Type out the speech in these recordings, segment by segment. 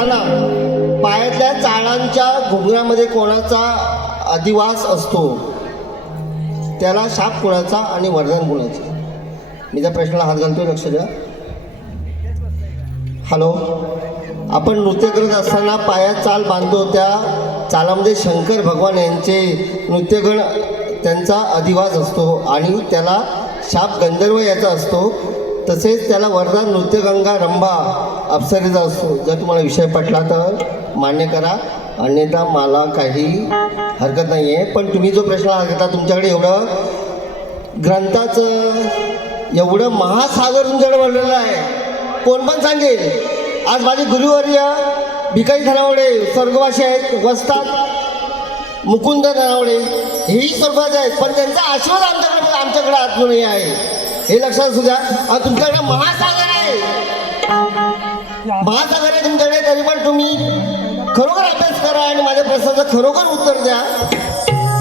असताना पायातल्या चाळांच्या घुगऱ्यामध्ये कोणाचा अधिवास असतो? त्याला शाप कुणाचा आणि वरदान कोणाचं? मी त्या प्रश्नाला हात घालतोय लक्ष द्या. हॅलो? आपण नृत्य करत असताना पायात चाल बांधतो त्या चालामध्ये शंकर भगवान यांचे नृत्यगण त्यांचा अधिवास असतो आणि त्याला शाप गंधर्व याचा असतो. तसेच त्याला वरदान नृत्यगंगा रंभा अप्सरेचा असतो. जर तुम्हाला विषय पटला तर मान्य करा. अन्यथा मला काही हरकत नाही आहे पण तुम्ही जो प्रश्न हात तुमच्याकडे एवढं ग्रंथाचं एवढं महासागर तुमच्याकडे वळलेलं आहे. कोण पण सांगेल. आज माझे गुरुवर्य भिकाई धनावडे स्वर्गवासी आहेत. वसतात मुकुंद धनावडे हेही स्वर्गवासी आहेत. पण त्यांचा आशीर्वाद आमच्याकडे आमच्याकडे आत्मनीय आहे. हे लक्षात असू द्या. आणि तुमच्याकडे महासागर आहे. महासागर आहे तुमच्याकडे तरी पण तुम्ही खरोखर अभ्यास करा आणि माझ्या प्रश्नाचं खरोखर उत्तर द्या.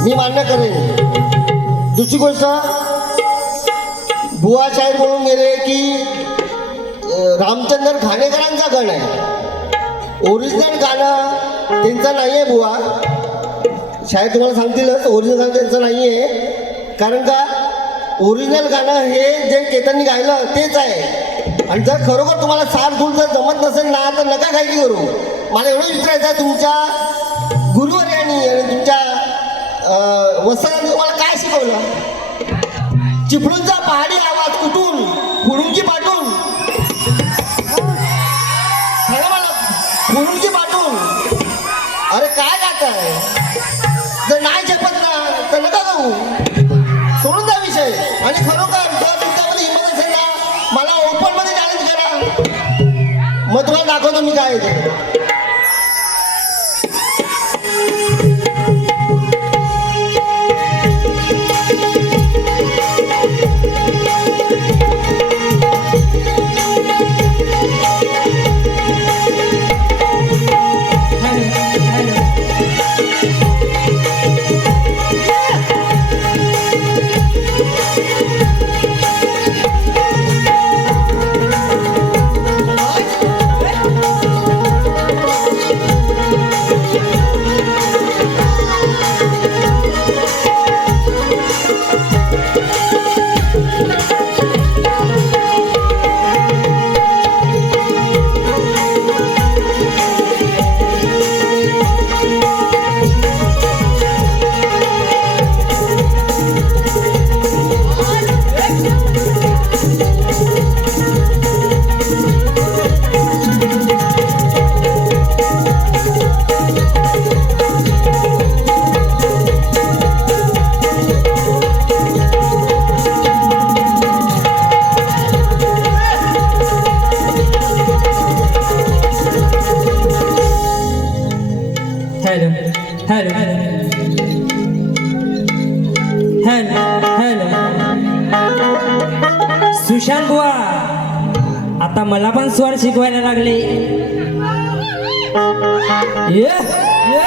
मी मान्य करेन. दुसरी गोष्ट बुवा शाहीर म्हणून गेले की रामचंद्र घाणेकरांचा गण आहे. ओरिजिनल गाणं त्यांचं नाही आहे बुवा. शाळेत तुम्हाला सांगतीलच ओरिजिनल गाणं त्यांचं नाही आहे कारण का? ओरिजिनल गाणं हे जे केतननी गायलं तेच आहे. आणि जर खरोखर तुम्हाला सार धूळ जर जमत नसेल ना तर नका काही करू. मला एवढं विचारायचं आहे तुमच्या गुरुवर्यांनी आणि तुमच्या अं, तुम्हाला काय शिकवलं? चिपळूणचा पहाडी आवाज कुठून? फुडुंकी पाठून खरं मला फुडुंकी पाठून अरे काय गात आहे? बघा मी काय स्वर शिकवायला लागले. ये ये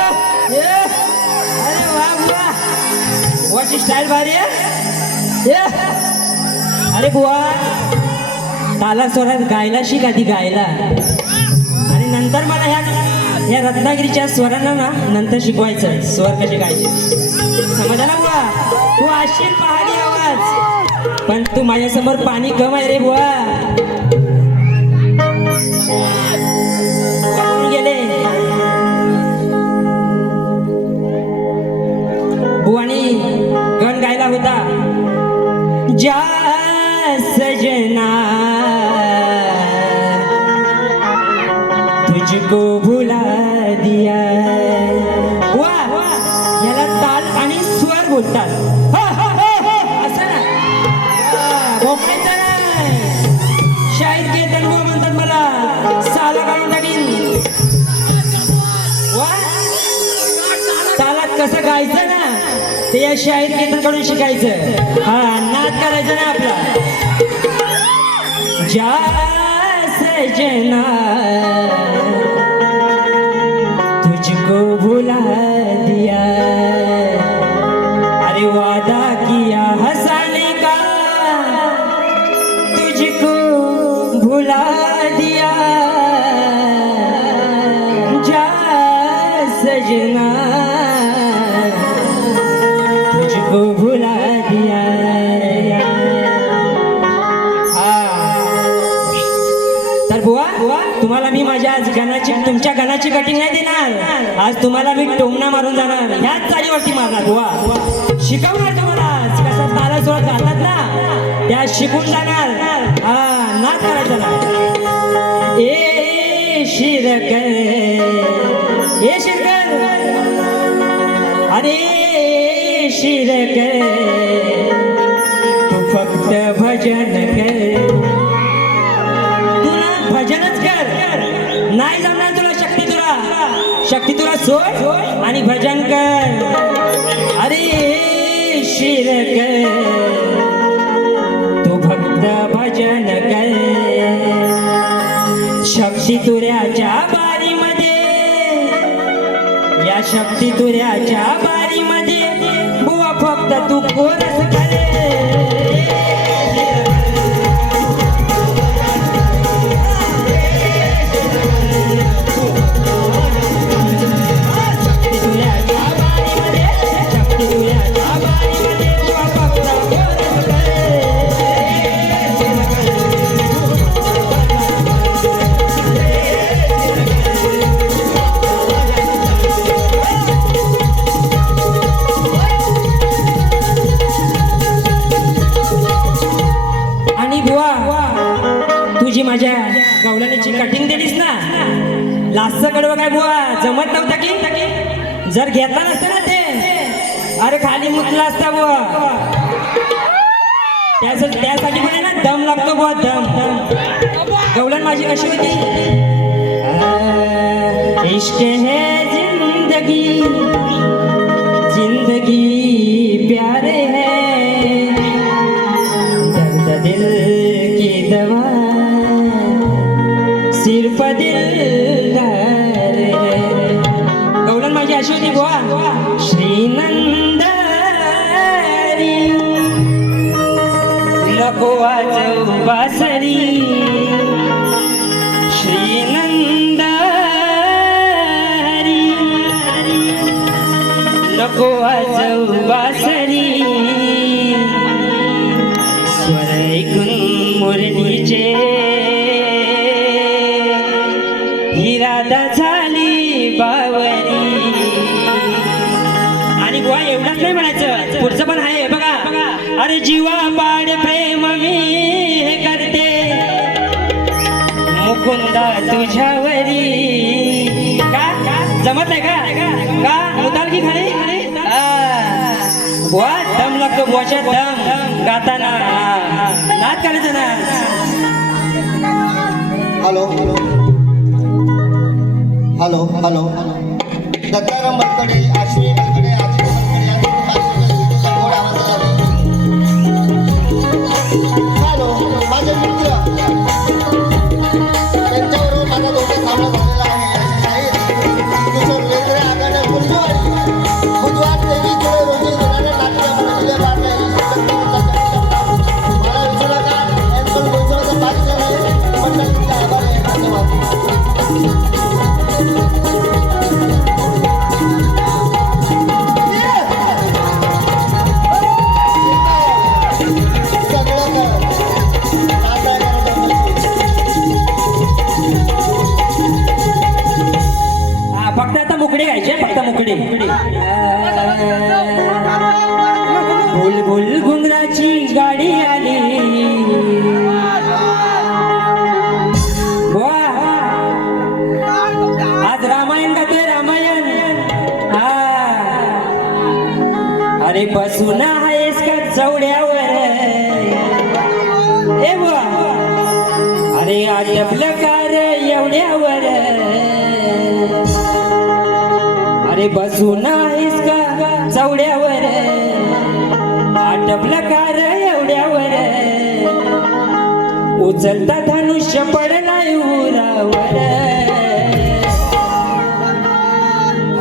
अरे वा स्टाईल भारी आहे. ये. अरे बुवा. ताला स्वरात गायला शिक आधी गायला. आणि नंतर मला ह्या ह्या रत्नागिरीच्या स्वरांना ना नंतर शिकवायचं स्वर कसे गायचे? समजला ना बुवा? तू असशील पहाडी आवाज. पण तू माझ्यासमोर पाणी कम आहे रे बुवा. ज्या सजना. तुझको भुला दिया. वा याला ताल आणि स्वर बोलतात. असं ना. नाही. शाहीर केतन बुवा म्हणतात मला साला काढून टाकीन. वा. तालात कसं गायचं ना ते या शाहीर केतनकडून शिकायचं. हा नाद करायचं ना आपला जा सजना मी माझ्या आज गणाची तुमच्या गणाची कटिंग नाही देणार. आज तुम्हाला मी टोमना मारून जाणार. ह्याच चालीवरती मारणार. वा शिकवणार तुम्हाला. कसं ताला सोळा घालतात ना? त्या शिकून जाणार. हा नाच करायचा ना ए शिरकर. ए शिरकर. अरे शिरकर. तू फक्त भजन शक्ती तुला सोड आणि भजन कर. अरे शिर कर. तू फक्त भजन कर. शक्ती तुऱ्याच्या बारीमध्ये या शक्ती तुऱ्याच्या बारीमध्ये बुवा फक्त तू कोरस करे. तू तुझी माझ्या गवलानीची कटिंग दिलीस ना? लास्ट कडवं काय बुवा? जमत नव्हतं की? जर घेतला नसतं ना ते. अरे खाली मुतला असता बुवा. त्यासाठी त्यासाठी पण आहे ना दम लागतो बुवा दम. दम गवलन माझी कशी होती? आ, इश्क है जिंदगी जिंदगी सिर्फ दिलदार गौलन माझी अशी होती बुवा. श्रीनंदारी. नको वाजवू बासरी. श्रीनंदारी. नको वाजवू बासरी. ही झाली बावरी. आणि गोवा एवढंच नाही म्हणायचं. पुढचं पण आहे बघा. अरे जीवा पाड प्रेम मी हे करते. मुकुंदा तुझ्यावरी. का? जमत नाही का? का? उतार की खाली? आ, बुवा दम लागतो बुवाच्या दम. गाताना. नाच करायचं ना hello. Hello hello. Dattaram Balkade Ashwi Balkade Aditya Balkade hello माझे मित्र. अरे बसून आहेस का चवड्यावर ए अरे आटपलं कार एवढ्यावर. अरे बसून आहेस का चवड्यावर आटपलं कार एवढ्यावर. उचलता धनुष्य पडलाय उरावर.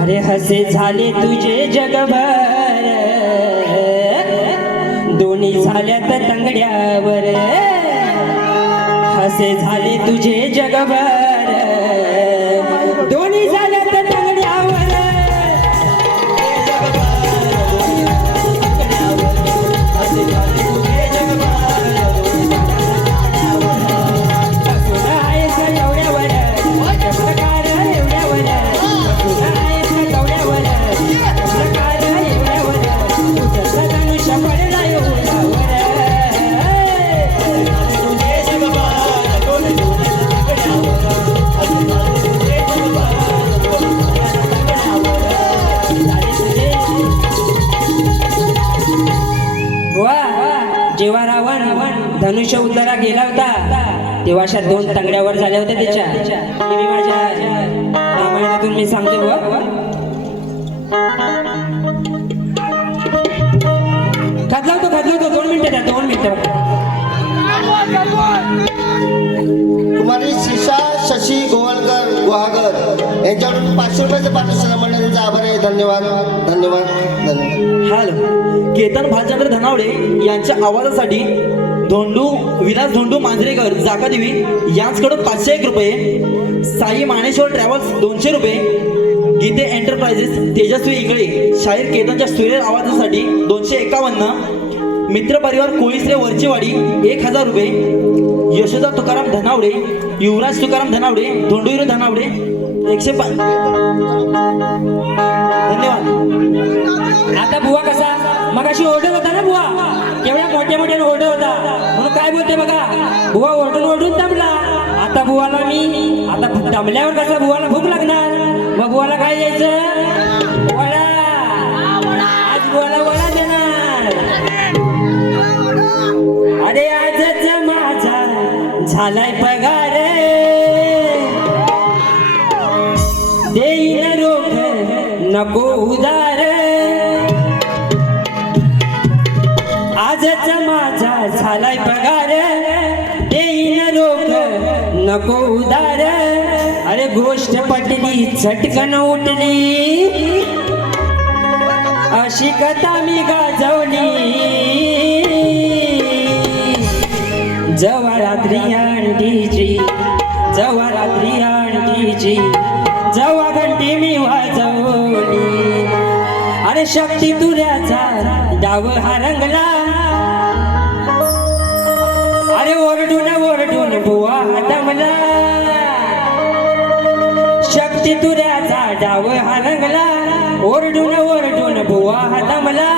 अरे हसे झाले तुझे जगभर. दोन्ही झाल्या तर तंगड्यावर. हसे झाले तुझे जगभर. झाल्या होत्या त्याच्या मी माझ्या रामायणातून मी सांगतो बुवा खादला होतो खादला होतो दोन मिनिटं द्या दोन मिनिटं. कुमारी शिशा शशी गोवालकर गुहागर. यांच्याकडून पाचशे रुपयाचं पारितोषिक म्हणलं त्यांचा आभार आहे. धन्यवाद धन्यवाद धन्यवाद. हॅलो. केतन भालचंद्र धनावडे यांच्या आवाजासाठी धोंडू विलास धोंडू मांजरेकर जाकादेवी यांच्याकडून पाचशे एक रुपये. साई मानेश्वर ट्रॅव्हल्स दोनशे रुपये. गीते एंटरप्राइजेस तेजस्वी इंगळे शाहीर केतनच्या सुरेर आवाजासाठी दोनशे एकावन्न. मित्र परिवार कोळीसरे वरचेवाडी एक हजार रुपये. यशोदा तुकाराम धनावडे युवराज तुकाराम धनावडे धोंडूवीर धनावडे एकशे पाच धन्यवाद. आता बुवा कसा? मग अशी होता ना बुवा? केवढ्या मोठ्या मोठ्या ओढ होता. म्हणून काय बोलते बघा? बुवा ओढून ओढून दमला. आता बुवाला मी आता दमल्यावर कसा बुवाला भूक लागणार? मग बुवाला काय द्यायचं? वडा. आज बुवाला वडा देणार. अरे आजच माझा झालाय पगार. नको उदार. अरे गोष्ट पटली झटकन उठली. अशी कथा मी गाजवली. जवारात्री रात्री जवारात्री जवा जवा घंटी मी वाजवली. अरे शक्ती तुऱ्याचा डाव हा ओरडून ओरडून बुवा दमला. शक्ती तुऱ्या झाडाव हा ओरडून ओरडून बुवा हा दमला.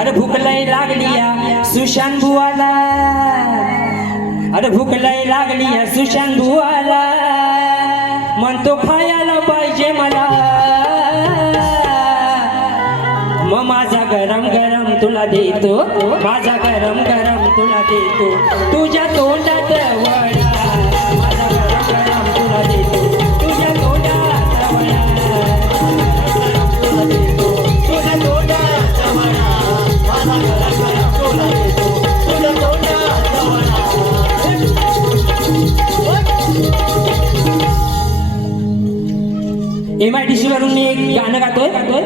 अरे भूक लय लागली या सुशांत बुवाला. अरे भूक लय लागली या सुशांत बुवाला. म्हणतो खायला पाहिजे मला. मग माझा गरम गरम तुला देतो. माझा गरम गरम तुला देतो. तुझ्या तोंडात माझा तुला देतो. तुझ्या तोंडात तुला देतो तुझ्या तोंडात माझा तुला देतो. तुझ्या तोंडात एम आय टी सी वरून मी एक गाणं गातोय. गातोय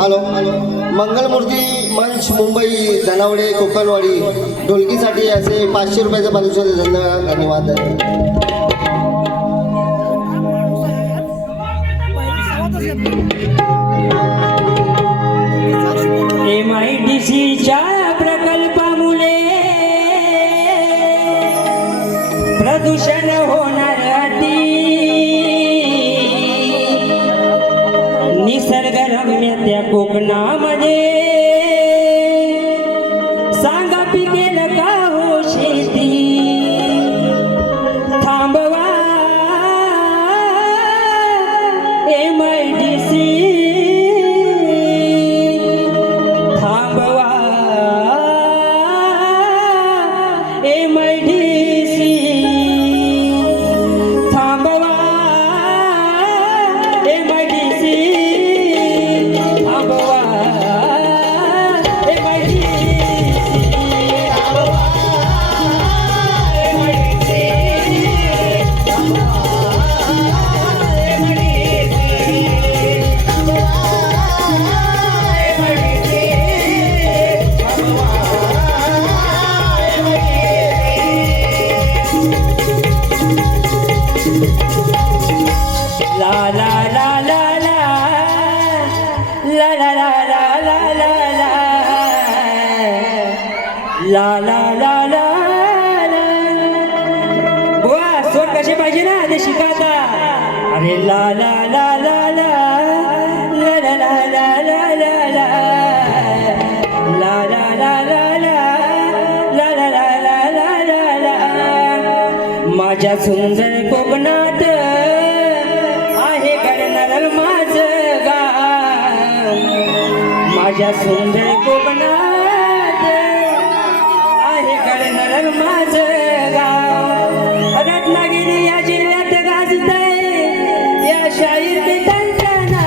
हॅलो हॅलो मंगलमूर्ती. मंच मुंबई धनावडे कोकणवाडी ढोलकीसाठी असे पाचशे रुपयाचं पारितोषिक धन्यवाद धन्यवाद एम आय डी सीच्या प्रकल्पामुळे प्रदूषण होणार अति निसर्गरम्य त्या कोकणामध्ये. माझ्या सुंदर कोकणात आहे गणनर माझ गाव. माझ्या सुंदर कोकणात ग माझं गाव. रत्नागिरी या जिल्ह्यात गाजतंय या शाहीर टंकना